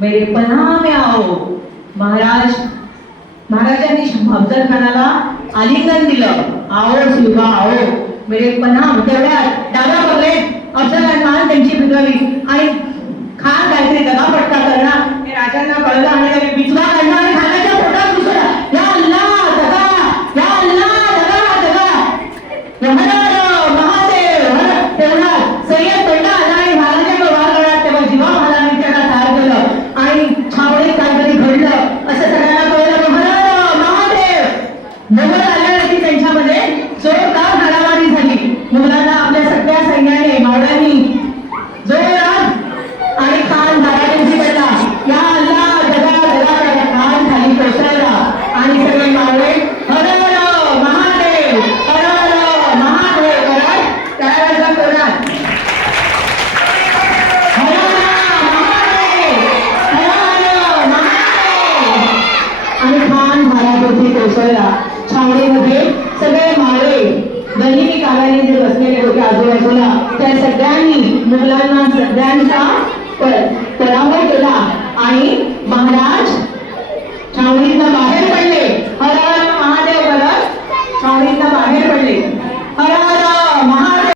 मेरे पनाह में आओ. महाराजांनी अफजल खानाला आलिंगन दिलं. आओ शिवबा आओ मेरे पनाह. तेवढ्यात डाव्या बगलेत अफजल खान त्यांची बिघडली आणि खान काहीतरी दगाफटका करणार हे राजांना कळलं आणि त्याने बिचवा काढला आणि खानाच्या पोटात घुसला. या अल्लाह दगा, या अल्लाह दगा दगा. महादेव. तेवढ्यात सय्यद पंडा आला आणि महाराजांना वार करणार. तेव्हा जीवा महाराजांनी त्याला तयार केलं आणि छावणीत काहीतरी घडलं असं सगळ्यांना कळलं. महादेव. मुघल आल्यावरती त्यांच्यामध्ये जोरदार हाणामारी झाली. मुघलांना आपल्या सगळ्या सैन्याने मावळ्यांनी जोरदार आणि खान धारातींची पडला. या अल्लाह दगा दगा. खान खाली कोसळला आणि सगळे मावळे हर हर महादेव, हर हर महादेव करत त्यावेळेला करत हर हर महादेव, हर हर महादेव. आणि खान धारातींची कोसळला. छावणीमध्ये सगळे मावळे गनिमी काव्याने जे बसलेले होते आजूबाजूला त्या सगळ्यांनी मुघलांना सगळ्यांचा पराभव केला आणि महाराज छावणीतनं बाहेर पडले.